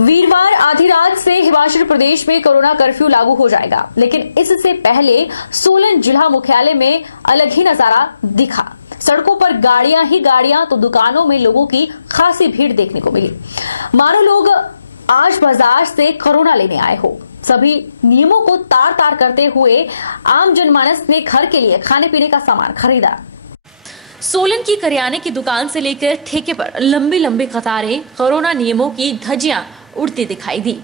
वीरवार आधी रात से हिमाचल प्रदेश में कोरोना कर्फ्यू लागू हो जाएगा, लेकिन इससे पहले सोलन जिला मुख्यालय में अलग ही नजारा दिखा। सड़कों पर गाड़ियां ही गाड़ियां तो दुकानों में लोगों की खासी भीड़ देखने को मिली, मानो लोग आज बाजार से कोरोना लेने आए हो। सभी नियमों को तार तार करते हुए आम जनमानस ने घर के लिए खाने पीने का सामान खरीदा। सोलन की करियाने की दुकान से लेकर ठेके पर लंबी लंबी कतारें कोरोना नियमों की धज्जियां उड़ती दिखाई दी।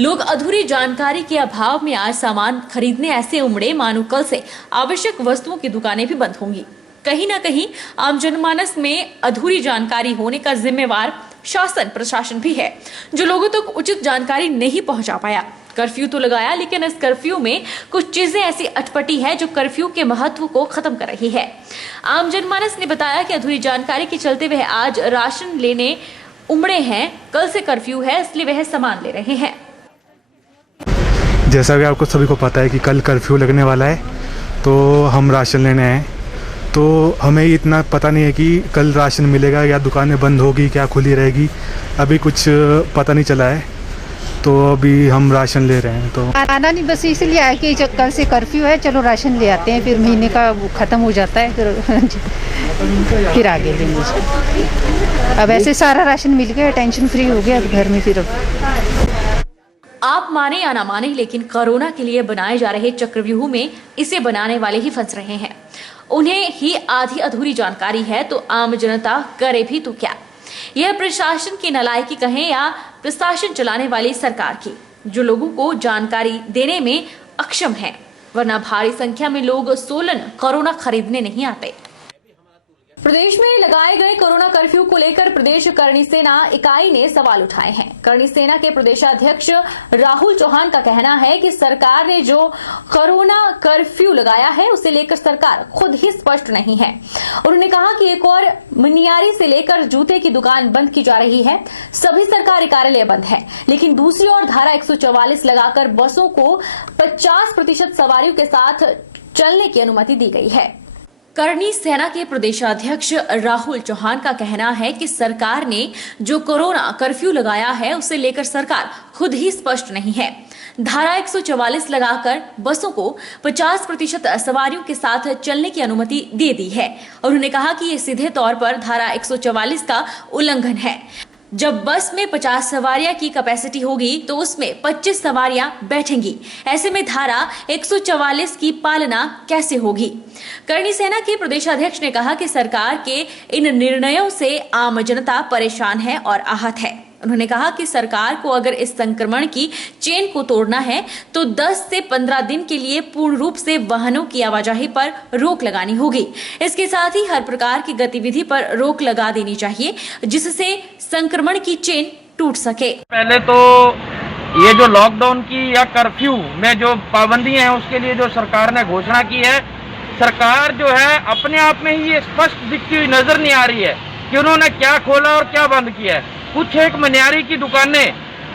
लोग अधूरी जानकारी के अभाव में आज सामान खरीदने ऐसे उमड़े मानो कल से आवश्यक वस्तुओं की दुकानें भी बंद होंगी। कहीं ना कहीं आम जनमानस में अधूरी जानकारी होने का जिम्मेवार शासन प्रशासन भी है, जो लोगों तक उचित जानकारी नहीं पहुंचा पाया। कर्फ्यू तो लगाया, लेकिन इस कर्फ्यू में कुछ चीजें ऐसी अटपटी है जो कर्फ्यू के महत्व को खत्म कर रही है। आम जनमानस ने बताया कि अधूरी जानकारी के चलते वह आज राशन लेने उमड़े हैं। कल से कर्फ्यू है, इसलिए वह सामान ले रहे हैं। जैसा कि आपको सभी को पता है कि कल कर्फ्यू लगने वाला है, तो हम राशन लेने आए। तो हमें इतना पता नहीं है कि कल राशन मिलेगा या दुकानें बंद होगी, क्या खुली रहेगी, अभी कुछ पता नहीं चला है। तो अभी हम राशन ले रहे हैं। तो आना नहीं, बस इसलिए आया कि कल से कर्फ्यू है, चलो राशन ले आते हैं, फिर महीने का खत्म हो जाता है, फिर आगे लेंगे। अब ऐसे सारा राशन मिल गया, टेंशन फ्री हो गया अब घर में। फिर आप माने या ना माने, लेकिन कोरोना के लिए बनाए जा रहे चक्रव्यूह में इसे बनाने वाले ही फंस रहे हैं। उन्हें ही आधी अधूरी जानकारी है, तो आम जनता करे भी तो क्या। यह प्रशासन की नालायकी कहें या प्रशासन चलाने वाली सरकार की, जो लोगों को जानकारी देने में अक्षम है, वरना भारी संख्या में लोग सोलन कोरोना खरीदने नहीं आते। प्रदेश में लगाए गए कोरोना कर्फ्यू को लेकर प्रदेश करणी सेना इकाई ने सवाल उठाए हैं। करणी सेना के प्रदेशाध्यक्ष राहुल चौहान का कहना है कि सरकार ने जो कोरोना कर्फ्यू लगाया है, उसे लेकर सरकार खुद ही स्पष्ट नहीं है। उन्होंने कहा कि एक और मनियारी से लेकर जूते की दुकान बंद की जा रही है, सभी सरकारी कार्यालय बंद है, लेकिन दूसरी ओर धारा 144 लगाकर बसों को 50% सवारियों के साथ चलने की अनुमति दी गई है। करणी सेना के प्रदेशाध्यक्ष राहुल चौहान का कहना है कि सरकार ने जो कोरोना कर्फ्यू लगाया है, उसे लेकर सरकार खुद ही स्पष्ट नहीं है। धारा 144 लगाकर बसों को 50% सवारियों के साथ चलने की अनुमति दे दी है। उन्होंने कहा कि ये सीधे तौर पर धारा 144 का उल्लंघन है। जब बस में 50 सवारियां की कैपेसिटी होगी, तो उसमें 25 सवारियां बैठेंगी। ऐसे में धारा 144 की पालना कैसे होगी? करणी सेना के प्रदेशाध्यक्ष ने कहा कि सरकार के इन निर्णयों से आम जनता परेशान है और आहत है। उन्होंने कहा कि सरकार को अगर इस संक्रमण की चेन को तोड़ना है, तो 10 से 15 दिन के लिए पूर्ण रूप से वाहनों की आवाजाही पर रोक लगानी होगी। इसके साथ ही हर प्रकार की गतिविधि पर रोक लगा देनी चाहिए, जिससे संक्रमण की चेन टूट सके। पहले तो ये जो लॉकडाउन की या कर्फ्यू में जो पाबंदी है, उसके लिए जो सरकार ने घोषणा की है, सरकार जो है अपने आप में ही ये स्पष्ट दिखती हुई नजर नहीं आ रही है कि उन्होंने क्या खोला और क्या बंद किया है। कुछ एक मनियारी की दुकानें,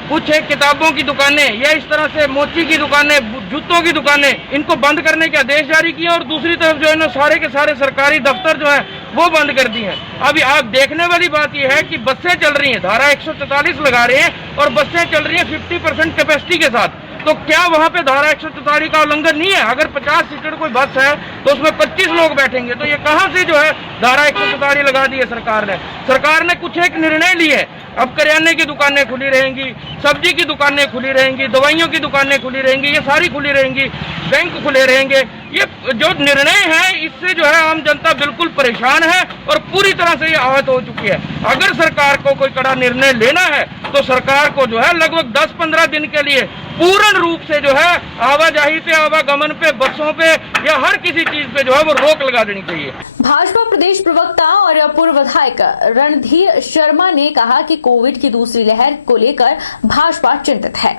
कुछ एक किताबों की दुकानें, या इस तरह से मोची की दुकानें, जूतों की दुकानें, इनको बंद करने के आदेश जारी किए, और दूसरी तरफ जो है सारे के सारे सरकारी दफ्तर जो है वो बंद कर दिए हैं। अभी आप देखने वाली बात यह है कि बसें चल रही हैं, धारा 144 लगा रहे हैं और बसें चल रही हैं 50% कैपेसिटी के साथ। तो क्या वहां पे धारा 144 का उल्लंघन नहीं है? अगर 50 सीटर कोई बस है तो उसमें 25 लोग बैठेंगे, तो ये कहां से जो है धारा 144 लगा दी है सरकार ने। सरकार ने कुछ एक निर्णय लिए। अब करियाने की दुकानें खुली रहेंगी, सब्जी की दुकानें खुली रहेंगी, दवाइयों की दुकानें खुली रहेंगी, ये सारी खुली रहेंगी, बैंक खुले रहेंगे। ये जो निर्णय है, इससे जो है आम जनता बिल्कुल परेशान है और पूरी तरह से ये आहत हो चुकी है। अगर सरकार को कोई कड़ा निर्णय लेना है, तो सरकार को जो है लगभग 10-15 दिन के लिए पूर्ण रूप से जो है आवाजाही पे, आवागमन पे, बसों पे या हर किसी चीज पे जो है वो रोक लगा देनी चाहिए। भाजपा प्रदेश प्रवक्ता और पूर्व विधायक रणधीर शर्मा ने कहा कि कोविड की दूसरी लहर को लेकर भाजपा चिंतित है।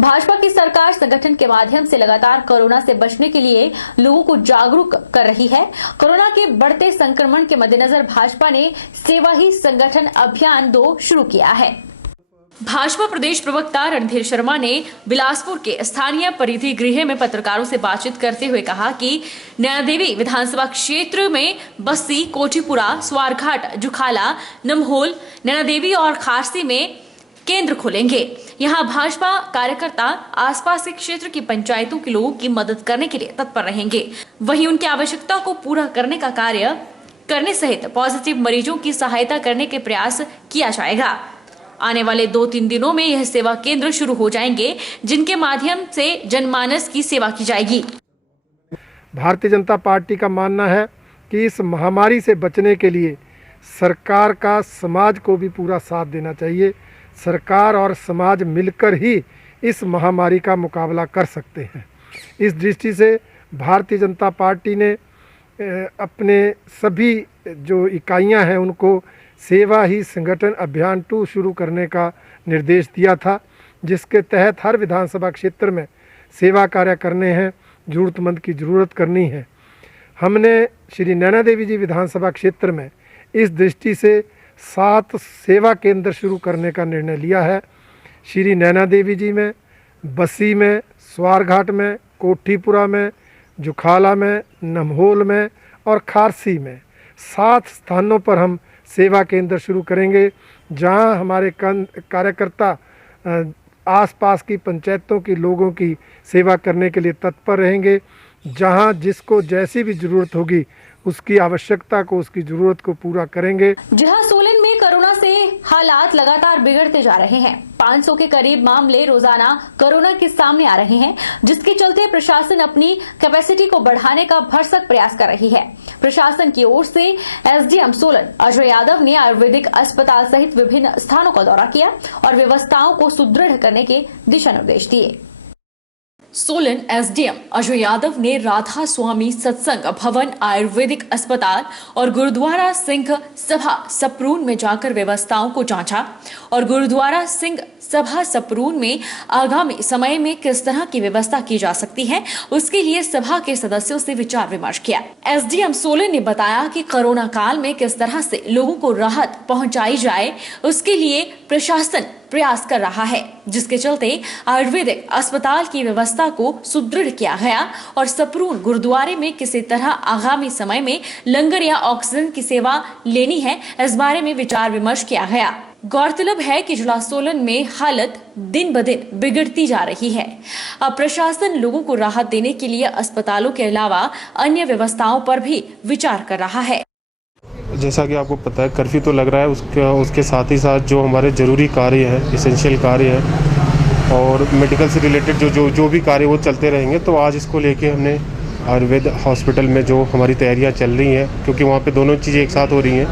भाजपा की सरकार संगठन के माध्यम से लगातार कोरोना से बचने के लिए लोगों को जागरूक कर रही है। कोरोना के बढ़ते संक्रमण के मद्देनजर भाजपा ने सेवा ही संगठन अभियान 2 शुरू किया है। भाजपा प्रदेश प्रवक्ता रणधीर शर्मा ने बिलासपुर के स्थानीय परिधि गृह में पत्रकारों से बातचीत करते हुए कहा कि नैनादेवी विधानसभा क्षेत्र में बस्सी, कोठीपुरा, स्वारघाट, जुखाला, नमहोल, नैनादेवी और खारसी में केंद्र खोलेंगे। यहाँ भाजपा कार्यकर्ता आसपास के क्षेत्र की पंचायतों के लोगों की मदद करने के लिए तत्पर रहेंगे। वहीं उनकी आवश्यकता को पूरा करने का कार्य करने सहित पॉजिटिव मरीजों की सहायता करने के प्रयास किया जाएगा। आने वाले 2-3 दिनों में यह सेवा केंद्र शुरू हो जाएंगे, जिनके माध्यम से जनमानस की सेवा की जाएगी। भारतीय जनता पार्टी का मानना है कि इस महामारी से बचने के लिए सरकार का समाज को भी पूरा साथ देना चाहिए। सरकार और समाज मिलकर ही इस महामारी का मुकाबला कर सकते हैं। इस दृष्टि से भारतीय जनता पार्टी ने अपने सभी जो इकाइयां हैं उनको सेवा ही संगठन अभियान 2 शुरू करने का निर्देश दिया था, जिसके तहत हर विधानसभा क्षेत्र में सेवा कार्य करने हैं, ज़रूरतमंद की ज़रूरत करनी है। हमने श्री नैना देवी जी विधानसभा क्षेत्र में इस दृष्टि से 7 सेवा केंद्र शुरू करने का निर्णय लिया है। श्री नैना देवी जी में, बसी में, स्वारघाट में, कोठीपुरा में, जुखाला में, नमहोल में और खारसी में 7 स्थानों पर हम सेवा केंद्र शुरू करेंगे, जहां हमारे कार्यकर्ता आसपास की पंचायतों की लोगों की सेवा करने के लिए तत्पर रहेंगे। जहां जिसको जैसी भी ज़रूरत होगी उसकी आवश्यकता को, उसकी ज़रूरत को पूरा करेंगे। जहां सोलन में कोरोना से हालात लगातार बिगड़ते जा रहे हैं, 500 के करीब मामले रोजाना कोरोना के सामने आ रहे हैं, जिसके चलते प्रशासन अपनी कैपेसिटी को बढ़ाने का भरसक प्रयास कर रही है। प्रशासन की ओर से एसडीएम सोलन अजय यादव ने आयुर्वेदिक अस्पताल सहित विभिन्न स्थानों का दौरा किया और व्यवस्थाओं को सुदृढ़ करने के दिशा निर्देश दिए। सोलन एसडीएम अजय यादव ने राधा स्वामी सत्संग भवन, आयुर्वेदिक अस्पताल और गुरुद्वारा सिंह सभा सपरून में जाकर व्यवस्थाओं को जांचा और गुरुद्वारा सिंह सभा सपरून में आगामी समय में किस तरह की व्यवस्था की जा सकती है, उसके लिए सभा के सदस्यों से विचार विमर्श किया। एसडीएम सोलन ने बताया कि कोरोना काल में किस तरह से लोगों को राहत पहुंचाई जाए, उसके लिए प्रशासन प्रयास कर रहा है, जिसके चलते आयुर्वेदिक अस्पताल की व्यवस्था को सुदृढ़ किया गया और सपरून गुरुद्वारे में किसी तरह आगामी समय में लंगर या ऑक्सीजन की सेवा लेनी है, इस बारे में विचार विमर्श किया गया। गौरतलब है कि जिला सोलन में हालत दिन ब दिन बिगड़ती जा रही है। अब प्रशासन लोगों को राहत देने के लिए अस्पतालों के अलावा अन्य व्यवस्थाओं पर भी विचार कर रहा है। जैसा कि आपको पता है, कर्फ्यू तो लग रहा है, उसके साथ ही साथ जो हमारे ज़रूरी कार्य है, इसेंशियल कार्य है और मेडिकल से रिलेटेड जो भी कार्य वो चलते रहेंगे। तो आज इसको लेके हमने आयुर्वेद हॉस्पिटल में जो हमारी तैयारियां चल रही हैं, क्योंकि वहाँ पे दोनों चीज़ें एक साथ हो रही हैं,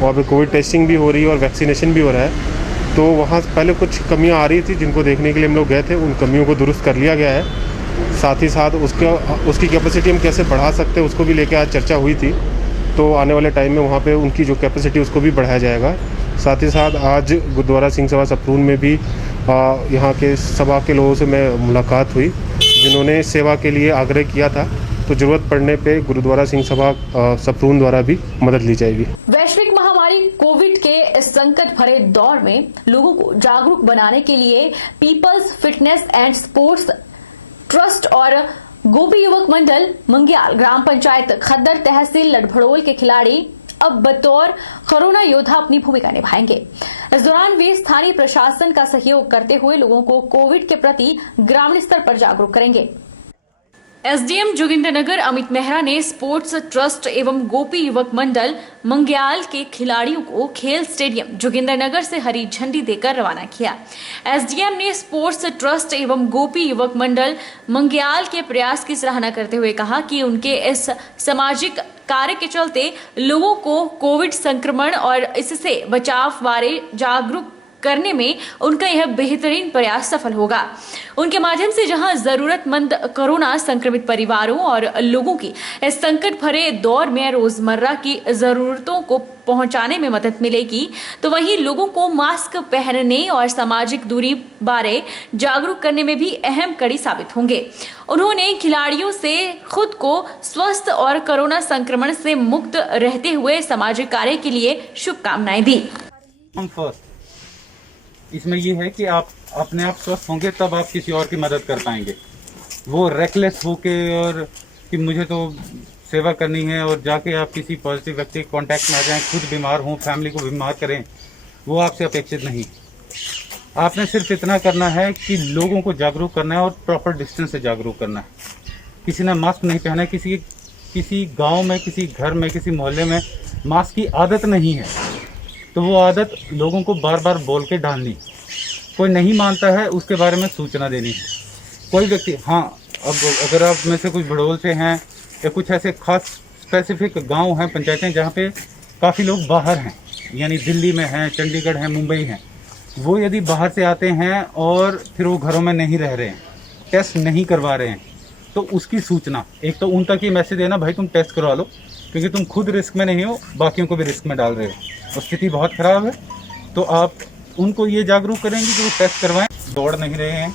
वहाँ पे कोविड टेस्टिंग भी हो रही है और वैक्सीनेशन भी हो रहा है। तो वहाँ पहले कुछ कमियाँ आ रही थी, जिनको देखने के लिए हम लोग गए थे, उन कमियों को दुरुस्त कर लिया गया है। साथ ही साथ उसकी कैपेसिटी हम कैसे बढ़ा सकते हैं, उसको भी लेके आज चर्चा हुई थी। तो आने वाले टाइम में वहाँ पे उनकी जो कैपेसिटी उसको भी बढ़ाया जाएगा। साथ ही साथ आज गुरुद्वारा सिंह सभा सपरून में भी यहाँ के सभा के लोगों से मैं मुलाकात हुई, जिन्होंने सेवा के लिए आग्रह किया था। तो जरूरत पड़ने पे गुरुद्वारा सिंह सभा सपरून द्वारा भी मदद ली जाएगी। वैश्विक महामारी कोविड के इस संकट भरे दौर में लोगों को जागरूक बनाने के लिए People's Fitness and Sports Trust और गोपी युवक मंडल मंग्याल, ग्राम पंचायत खद्दर, तहसील लड़भड़ोल के खिलाड़ी अब बतौर कोरोना योद्धा अपनी भूमिका निभाएंगे। इस दौरान वे स्थानीय प्रशासन का सहयोग करते हुए लोगों को कोविड के प्रति ग्रामीण स्तर पर जागरूक करेंगे। एसडीएम जोगिंद्रनगर अमित मेहरा ने स्पोर्ट्स ट्रस्ट एवं गोपी युवक मंडल मंग्याल के खिलाड़ियों को खेल स्टेडियम जोगिंद्रनगर से हरी झंडी देकर रवाना किया। एसडीएम ने स्पोर्ट्स ट्रस्ट एवं गोपी युवक मंडल मंग्याल के प्रयास की सराहना करते हुए कहा कि उनके इस सामाजिक कार्य के चलते लोगों को कोविड संक्रमण और इससे बचाव बारे जागरूक करने में उनका यह बेहतरीन प्रयास सफल होगा। उनके माध्यम से जहां जरूरतमंद कोरोना संक्रमित परिवारों और लोगों की इस संकट भरे दौर में रोजमर्रा की जरूरतों को पहुंचाने में मदद मिलेगी, तो वहीं लोगों को मास्क पहनने और सामाजिक दूरी बारे जागरूक करने में भी अहम कड़ी साबित होंगे। उन्होंने खिलाड़ियों से खुद को स्वस्थ और कोरोना संक्रमण से मुक्त रहते हुए सामाजिक कार्य के लिए शुभकामनाएं दी। इसमें ये है कि आप अपने आप स्वस्थ होंगे तब आप किसी और की मदद कर पाएंगे। वो रेकलेस होके और कि मुझे तो सेवा करनी है और जाके आप किसी पॉजिटिव व्यक्ति के कांटेक्ट में आ जाएं, खुद बीमार हों, फैमिली को बीमार करें, वो आपसे अपेक्षित नहीं। आपने सिर्फ इतना करना है कि लोगों को जागरूक करना है और प्रॉपर डिस्टेंस से जागरूक करना है। किसी ने मास्क नहीं पहना है, किसी गांव में, किसी घर में, किसी मोहल्ले में मास्क की आदत नहीं है, तो वो आदत लोगों को बार बार बोल के डालनी। कोई नहीं मानता है उसके बारे में सूचना देनी। कोई व्यक्ति, हाँ, अब अगर आप में से कुछ भड़ोल से हैं या कुछ ऐसे खास स्पेसिफिक गांव हैं, पंचायतें जहाँ पे काफ़ी लोग बाहर हैं, यानी दिल्ली में हैं, चंडीगढ़ हैं, मुंबई हैं, वो यदि बाहर से आते हैं और फिर वो घरों में नहीं रह रहे हैं, टेस्ट नहीं करवा रहे हैं, तो उसकी सूचना एक तो उन तक ये मैसेज देना, भाई तुम टेस्ट करवा लो, क्योंकि तुम खुद रिस्क में नहीं हो, बाकियों को भी रिस्क में डाल रहे हो और स्थिति बहुत ख़राब है। तो आप उनको ये जागरूक करेंगे कि वो टेस्ट करवाएं। दौड़ नहीं रहे हैं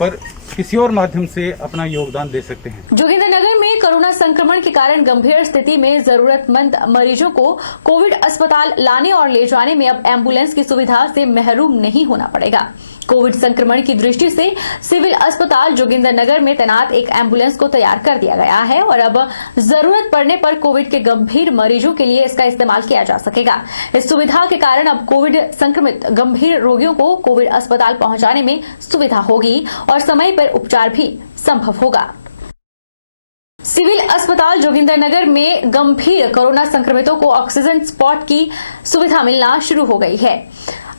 पर किसी और माध्यम से अपना योगदान दे सकते हैं। जोगिंद्रनगर में कोरोना संक्रमण के कारण गंभीर स्थिति में जरूरतमंद मरीजों को कोविड अस्पताल लाने और ले जाने में अब एम्बुलेंस की सुविधा से महरूम नहीं होना पड़ेगा। कोविड संक्रमण की दृष्टि से सिविल अस्पताल जोगिंद्रनगर में तैनात एक एम्बुलेंस को तैयार कर दिया गया है और अब जरूरत पड़ने पर कोविड के गंभीर मरीजों के लिए इसका इस्तेमाल किया जा सकेगा। इस सुविधा के कारण अब कोविड संक्रमित गंभीर रोगियों को कोविड अस्पताल पहुंचाने में सुविधा होगी और समय पर उपचार भी संभव होगा। सिविल अस्पताल जोगिंद्रनगर में गंभीर कोरोना संक्रमितों को ऑक्सीजन स्पॉट की सुविधा मिलना शुरू हो गई है।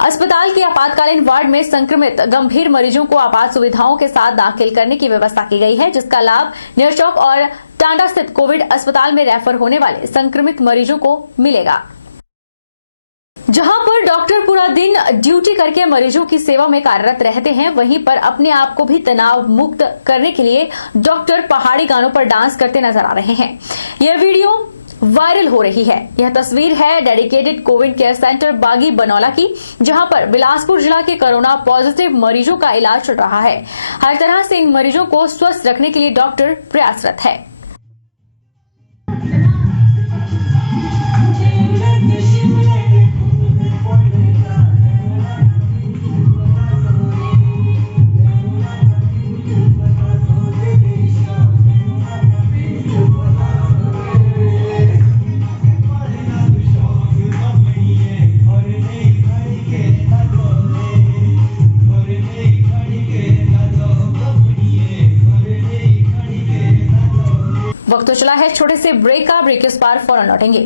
अस्पताल के आपातकालीन वार्ड में संक्रमित गंभीर मरीजों को आपात सुविधाओं के साथ दाखिल करने की व्यवस्था की गई है, जिसका लाभ नेरचौक और टांडा स्थित कोविड अस्पताल में रेफर होने वाले संक्रमित मरीजों को मिलेगा। जहां पर डॉक्टर पूरा दिन ड्यूटी करके मरीजों की सेवा में कार्यरत रहते हैं, वहीं पर अपने आप को भी तनाव मुक्त करने के लिए डॉक्टर पहाड़ी गानों पर डांस करते नजर आ रहे हैं। यह वीडियो वायरल हो रही है। यह तस्वीर है डेडिकेटेड कोविड केयर सेंटर बागी बनौला की, जहां पर बिलासपुर जिला के कोरोना पॉजिटिव मरीजों का इलाज चल रहा है। हर तरह से इन मरीजों को स्वस्थ रखने के लिए डॉक्टर प्रयासरत है। वक्त तो चला है छोटे से ब्रेक का। ब्रेक के इस पार फौरन लौटेंगे।